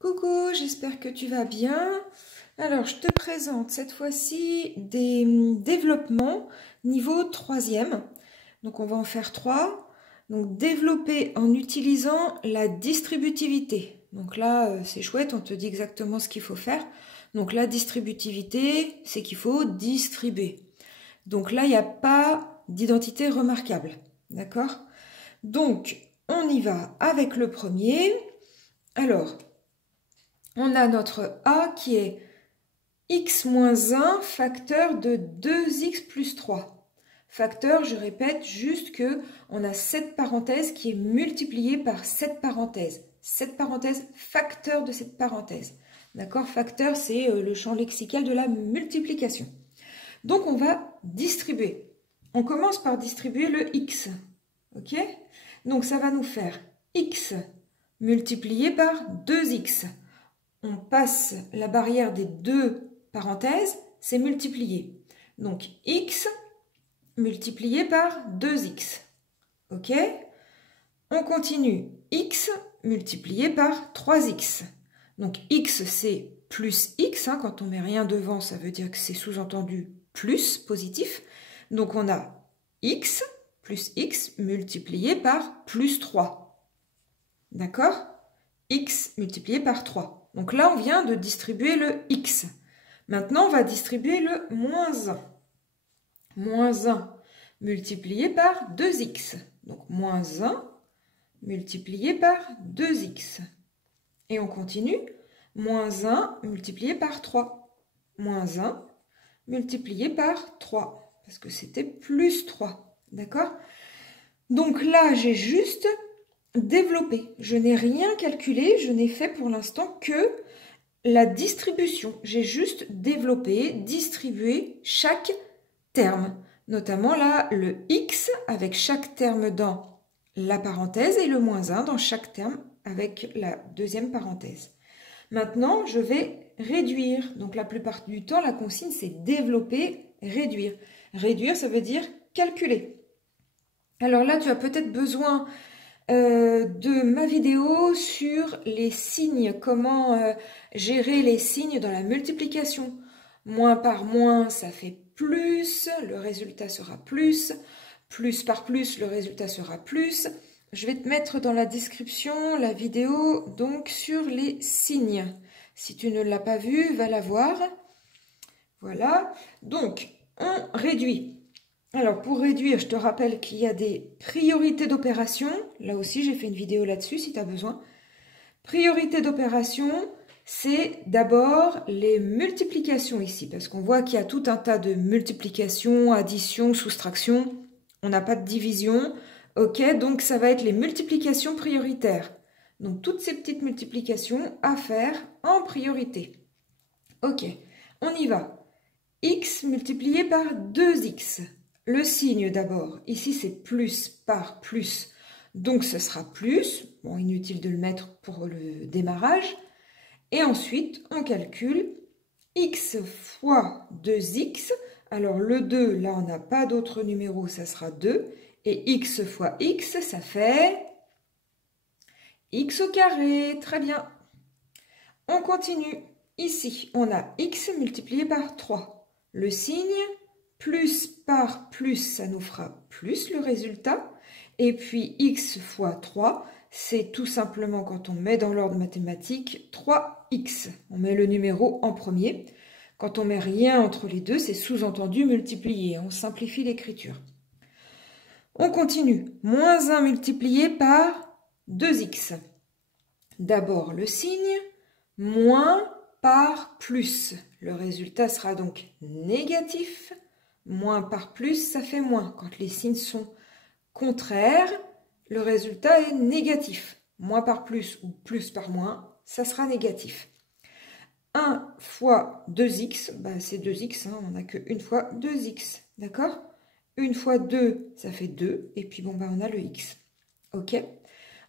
Coucou, j'espère que tu vas bien. Alors, je te présente cette fois-ci des développements niveau 3e. Donc, on va en faire 3. Donc, développer en utilisant la distributivité. Donc là, c'est chouette, on te dit exactement ce qu'il faut faire. Donc, la distributivité, c'est qu'il faut distribuer. Donc là, il n'y a pas d'identité remarquable. D'accord? Donc, on y va avec le premier. Alors, on a notre A qui est x moins 1 facteur de 2x plus 3. Facteur, je répète, juste que on a cette parenthèse qui est multipliée par cette parenthèse. Cette parenthèse, facteur de cette parenthèse. D'accord? Facteur, c'est le champ lexical de la multiplication. Donc, on va distribuer. On commence par distribuer le x. Ok? Donc, ça va nous faire x multiplié par 2x. On passe la barrière des deux parenthèses, c'est multiplié. Donc, x multiplié par 2x. OK? On continue. X multiplié par 3x. Donc, x, c'est plus x. Quand on met rien devant, ça veut dire que c'est sous-entendu plus, positif. Donc, on a x plus x multiplié par plus 3. D'accord? X multiplié par 3. Donc là, on vient de distribuer le x. Maintenant, on va distribuer le moins 1. Moins 1 multiplié par 2x. Donc, moins 1 multiplié par 2x. Et on continue. Moins 1 multiplié par 3. Moins 1 multiplié par 3. Parce que c'était plus 3. D'accord? Donc là, j'ai juste développé. Je n'ai rien calculé, je n'ai fait pour l'instant que la distribution. J'ai juste développé, distribué chaque terme. Notamment là, le x avec chaque terme dans la parenthèse et le moins 1 dans chaque terme avec la deuxième parenthèse. Maintenant, je vais réduire. Donc la plupart du temps, la consigne, c'est développer, réduire. Réduire, ça veut dire calculer. Alors là, tu as peut-être besoin de ma vidéo sur les signes, comment gérer les signes dans la multiplication. Moins par moins, ça fait plus, le résultat sera plus. Plus par plus, le résultat sera plus. Je vais te mettre dans la description la vidéo donc sur les signes. Si tu ne l'as pas vue, va la voir. Voilà. Donc, on réduit. Alors, pour réduire, je te rappelle qu'il y a des priorités d'opération. Là aussi, j'ai fait une vidéo là-dessus si tu as besoin. Priorité d'opération, c'est d'abord les multiplications ici. Parce qu'on voit qu'il y a tout un tas de multiplications, additions, soustractions. On n'a pas de division. OK, donc ça va être les multiplications prioritaires. Donc, toutes ces petites multiplications à faire en priorité. OK, on y va. X multiplié par 2x. Le signe d'abord, ici c'est plus par plus, donc ce sera plus. Bon, inutile de le mettre pour le démarrage. Et ensuite, on calcule x fois 2x. Alors le 2, là on n'a pas d'autre numéro, ça sera 2. Et x fois x, ça fait x au carré. Très bien. On continue. Ici, on a x multiplié par 3. Le signe, plus par plus, ça nous fera plus le résultat. Et puis x fois 3, c'est tout simplement, quand on met dans l'ordre mathématique, 3x. On met le numéro en premier. Quand on met rien entre les deux, c'est sous-entendu multiplié. On simplifie l'écriture. On continue. Moins 1 multiplié par 2x. D'abord le signe, moins par plus. Le résultat sera donc négatif. Moins par plus, ça fait moins. Quand les signes sont contraires, le résultat est négatif. Moins par plus ou plus par moins, ça sera négatif. 1 fois 2x, c'est 2x, on n'a qu'une fois 2x. D'accord? 1 fois 2, ça fait 2. Et puis, on a le x. OK?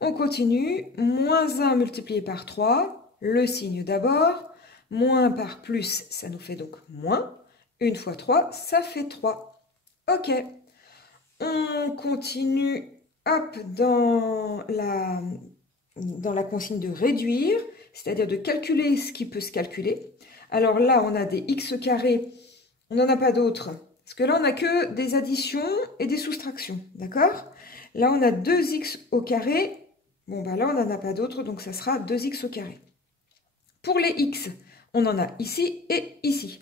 On continue. Moins 1 multiplié par 3. Le signe d'abord. Moins par plus, ça nous fait donc moins. 1 fois 3, ça fait 3. OK. On continue, hop, dans la consigne de réduire. c'est-à-dire de calculer ce qui peut se calculer. Alors là, on a des x carrés, on n'en a pas d'autres. Parce que là, on n'a que des additions et des soustractions, d'accord? Là, on a 2x au carré. Bon, bah là, on n'en a pas d'autres, donc ça sera 2x au carré. Pour les x, on en a ici et ici.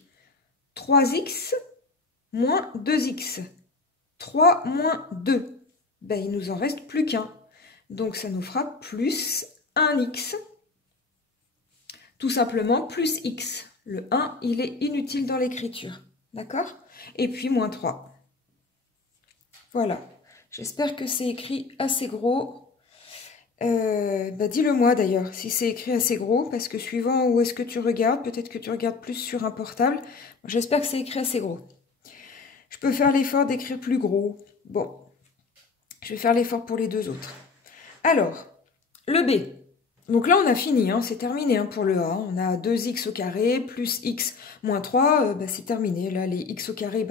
3x moins 2x. 3 moins 2. Ben, il nous en reste plus qu'un. Donc, ça nous fera plus 1x. Tout simplement, plus x. Le 1, il est inutile dans l'écriture. D'accord? Et puis, moins 3. Voilà. J'espère que c'est écrit assez gros. Dis-le moi d'ailleurs, si c'est écrit assez gros, parce que suivant où est-ce que tu regardes, peut-être que tu regardes plus sur un portable. J'espère que c'est écrit assez gros. Je peux faire l'effort d'écrire plus gros. Bon, je vais faire l'effort pour les deux autres. Alors, le B. Donc là, on a fini, hein, c'est terminé hein, pour le A. On a 2x au carré plus x moins 3, c'est terminé. Là, les x au carré,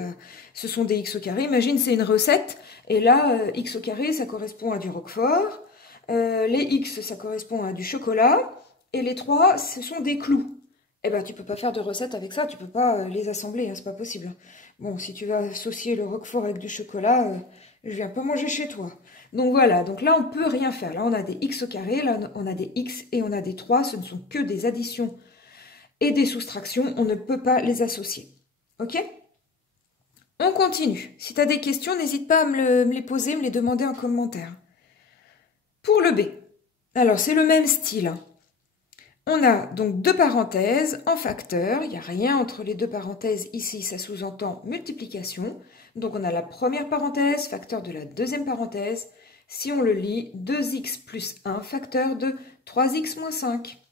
ce sont des x au carré. Imagine, c'est une recette. Et là, x au carré, ça correspond à du roquefort. Les x, ça correspond à du chocolat. Et les 3, ce sont des clous. Eh ben, tu peux pas faire de recette avec ça. Tu peux pas les assembler, hein, c'est pas possible. Bon, si tu vas associer le roquefort avec du chocolat, je viens pas manger chez toi. Donc voilà, donc là on peut rien faire. Là on a des x au carré, là on a des x et on a des 3. Ce ne sont que des additions et des soustractions. On ne peut pas les associer. Ok? On continue. Si tu as des questions, n'hésite pas à me les poser, me les demander en commentaire. Pour le B, alors c'est le même style. Hein. On a donc deux parenthèses en facteur. Il n'y a rien entre les deux parenthèses ici, ça sous-entend multiplication. Donc on a la première parenthèse, facteur de la deuxième parenthèse. Si on le lit, 2x plus 1, facteur de 3x moins 5.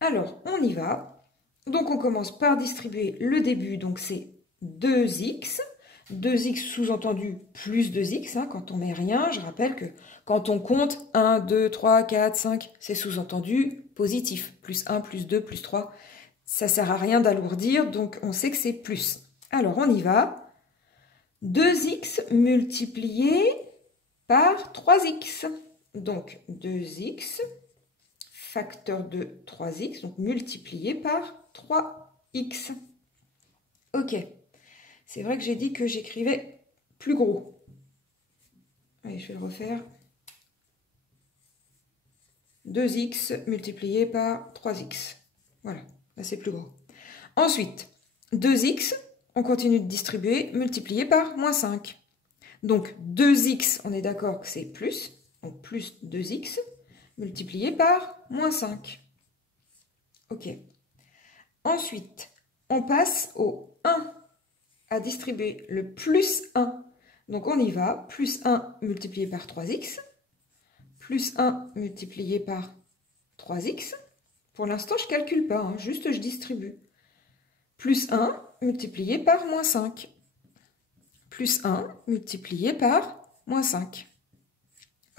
Alors, on y va. Donc, on commence par distribuer le début. Donc, c'est 2x. 2x sous-entendu plus 2x. Hein, quand on met rien, je rappelle que quand on compte 1, 2, 3, 4, 5, c'est sous-entendu positif. Plus 1, plus 2, plus 3. Ça ne sert à rien d'alourdir, donc on sait que c'est plus. Alors, on y va. 2x multiplié par 3x. Donc 2x, facteur de 3x, donc multiplié par 3x. Ok, c'est vrai que j'ai dit que j'écrivais plus gros. Allez, je vais le refaire. 2x multiplié par 3x. Voilà, là c'est plus gros. Ensuite, 2x, on continue de distribuer, multiplié par moins 5. Donc 2x, on est d'accord que c'est plus, donc plus 2x, multiplié par moins 5. Ok. Ensuite, on passe au 1, à distribuer le plus 1. Donc on y va, plus 1 multiplié par 3x, plus 1 multiplié par 3x. Pour l'instant, je ne calcule pas, hein, juste je distribue. Plus 1 multiplié par moins 5. Plus 1 multiplié par moins 5.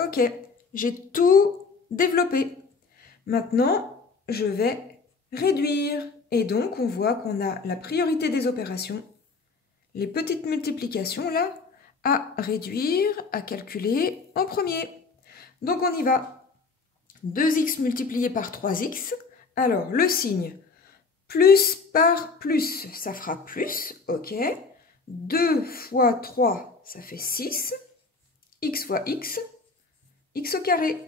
Ok, j'ai tout développé. Maintenant, je vais réduire. Et donc, on voit qu'on a la priorité des opérations, les petites multiplications là, à réduire, à calculer en premier. Donc, on y va. 2x multiplié par 3x. Alors, le signe, plus par plus, ça fera plus, ok. 2 fois 3, ça fait 6. X fois x, x au carré.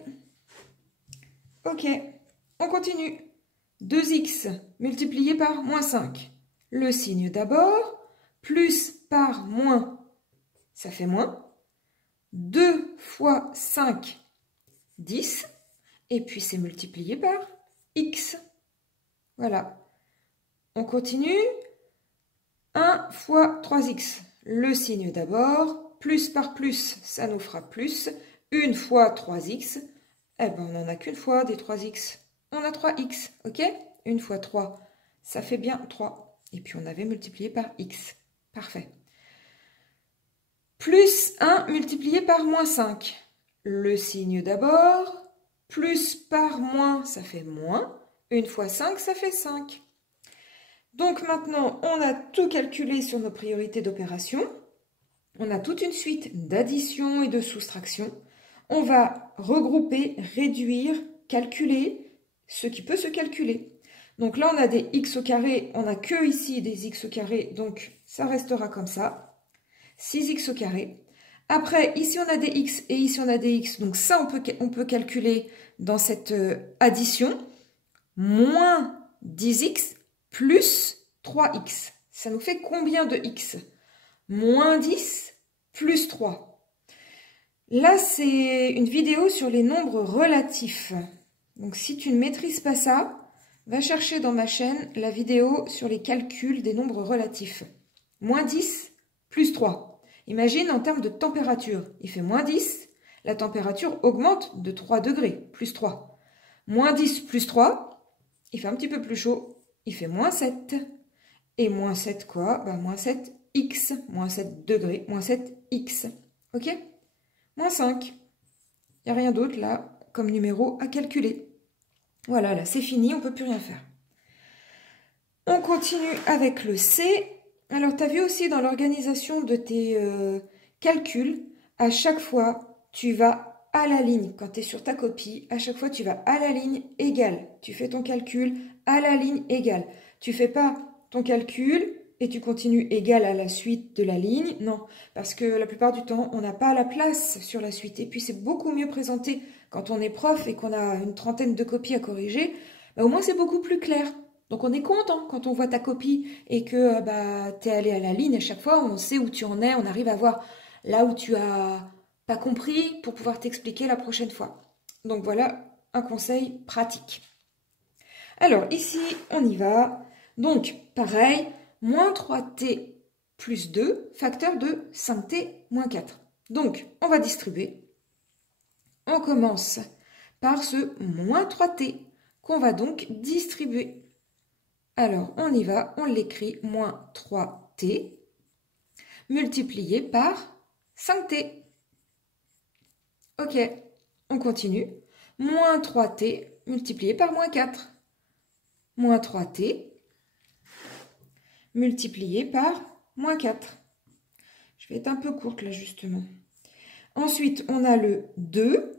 Ok, on continue. 2x multiplié par moins 5. Le signe d'abord, plus par moins, ça fait moins. 2 fois 5, 10. Et puis c'est multiplié par x. Voilà. On continue. 1 fois 3x. Le signe d'abord, plus par plus, ça nous fera plus. 1 fois 3x, eh ben on n'en a qu'une fois des 3x. On a 3x, ok? 1 fois 3, ça fait bien 3. Et puis on avait multiplié par x. Parfait. Plus 1 multiplié par moins 5. Le signe d'abord, plus par moins, ça fait moins. 1 fois 5, ça fait 5. Donc maintenant, on a tout calculé sur nos priorités d'opération. On a toute une suite d'addition et de soustraction. On va regrouper, réduire, calculer ce qui peut se calculer. Donc là, on a des x au carré, on n'a que ici des x au carré, donc ça restera comme ça. 6x au carré. Après, ici, on a des x et ici, on a des x. Donc ça, on peut calculer dans cette addition. Moins 10x plus 3x. Ça nous fait combien de x? Moins 10 plus 3. Là, c'est une vidéo sur les nombres relatifs. Donc si tu ne maîtrises pas ça, va chercher dans ma chaîne la vidéo sur les calculs des nombres relatifs. Moins 10 plus 3. Imagine en termes de température. Il fait moins 10, la température augmente de 3 degrés, plus 3. Moins 10 plus 3, il fait un petit peu plus chaud, il fait moins 7. Et moins 7 quoi? Ben, moins 7x, moins 7 degrés, moins 7x. Ok? Moins 5. Il n'y a rien d'autre là comme numéro à calculer. Voilà, là c'est fini, on ne peut plus rien faire. On continue avec le C. Alors, tu as vu aussi dans l'organisation de tes calculs, à chaque fois, tu vas à la ligne. Quand tu es sur ta copie, à chaque fois, tu vas à la ligne égale. Tu fais ton calcul à la ligne égale. Tu ne fais pas ton calcul et tu continues égal à la suite de la ligne. Non, parce que la plupart du temps, on n'a pas la place sur la suite. Et puis, c'est beaucoup mieux présenté quand on est prof et qu'on a une trentaine de copies à corriger. Bah, au moins, c'est beaucoup plus clair. Donc, on est content quand on voit ta copie et que tu es allé à la ligne. À chaque fois, on sait où tu en es. On arrive à voir là où tu as pas compris pour pouvoir t'expliquer la prochaine fois. Donc, voilà un conseil pratique. Alors, ici, on y va. Donc, pareil, moins 3t plus 2, facteur de 5t moins 4. Donc, on va distribuer. On commence par ce moins 3t qu'on va donc distribuer. Alors, on y va, on l'écrit, moins 3t multiplié par 5t. Ok, on continue. Moins 3t multiplié par moins 4. Moins 3t multiplié par moins 4. Je vais être un peu courte là, justement. Ensuite, on a le 2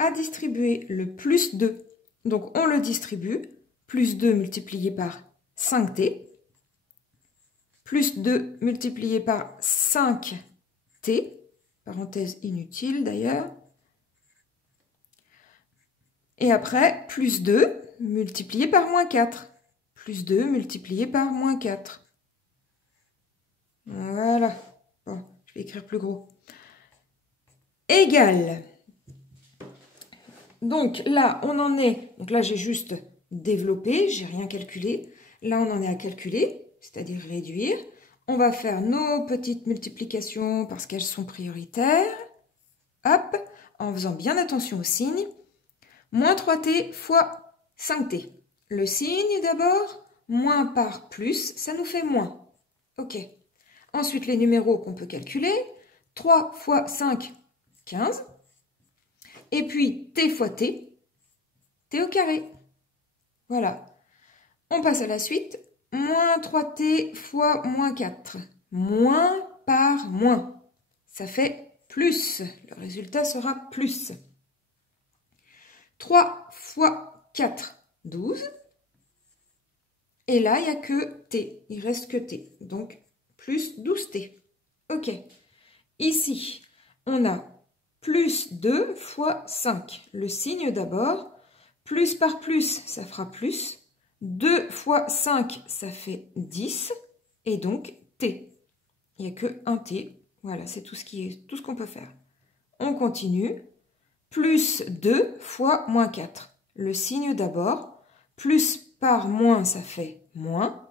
à distribuer, le plus 2. Donc, on le distribue. Plus 2 multiplié par 5t. Plus 2 multiplié par 5t. Parenthèse inutile d'ailleurs. Et après, plus 2 multiplié par moins 4. Plus 2 multiplié par moins 4. Voilà. Bon, je vais écrire plus gros. Égal. Donc là, on en est. Donc là, j'ai juste développé, j'ai rien calculé. Là, on en est à calculer, c'est-à-dire réduire. On va faire nos petites multiplications parce qu'elles sont prioritaires. Hop, en faisant bien attention au signe. Moins 3t fois 5t. Le signe d'abord, moins par plus, ça nous fait moins. Ok. Ensuite, les numéros qu'on peut calculer. 3 fois 5, 15. Et puis, t fois t, t au carré. Voilà. On passe à la suite. Moins 3t fois moins 4. Moins par moins. Ça fait plus. Le résultat sera plus. 3 fois 4, 12. Et là, il n'y a que t. Il reste que t. Donc, plus 12t. Ok. Ici, on a plus 2 fois 5. Le signe d'abord. Plus par plus, ça fera plus. 2 fois 5, ça fait 10. Et donc, t. Il n'y a que un t. Voilà, c'est tout ce qu'on peut faire. On continue. Plus 2 fois moins 4. Le signe d'abord. Plus par moins, ça fait moins.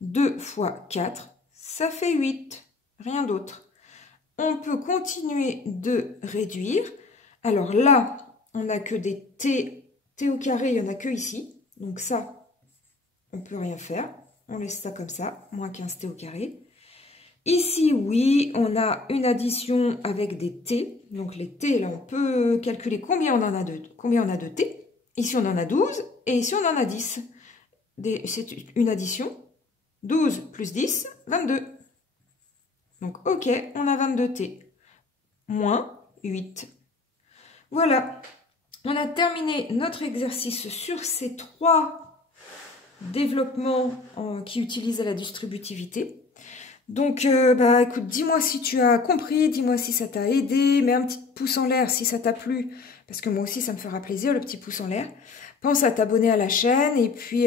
2 fois 4, ça fait 8. Rien d'autre. On peut continuer de réduire. Alors là, on n'a que des t au carré, il n'y en a que ici. Donc ça, on ne peut rien faire. On laisse ça comme ça, moins 15t au carré. Ici, oui, on a une addition avec des t. Donc les t, là, on peut calculer combien on a de t. Ici, on en a 12 et ici, on en a 10. C'est une addition. 12 plus 10, 22. Donc, ok, on a 22t. Moins 8. Voilà. On a terminé notre exercice sur ces 3 développements qui utilisent la distributivité. Donc, écoute, dis-moi si tu as compris, dis-moi si ça t'a aidé, mets un petit pouce en l'air si ça t'a plu, parce que moi aussi ça me fera plaisir, le petit pouce en l'air. Pense à t'abonner à la chaîne, et puis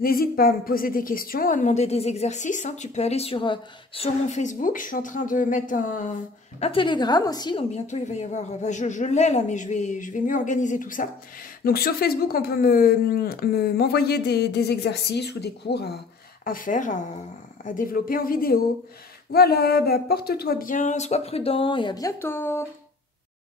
n'hésite pas à me poser des questions, à demander des exercices. Hein. Tu peux aller sur mon Facebook, je suis en train de mettre un Telegram aussi, donc bientôt il va y avoir... je l'ai là, mais je vais mieux organiser tout ça. Donc sur Facebook, on peut m'envoyer des exercices ou des cours à faire, à développer en vidéo. Voilà, porte-toi bien, sois prudent et à bientôt.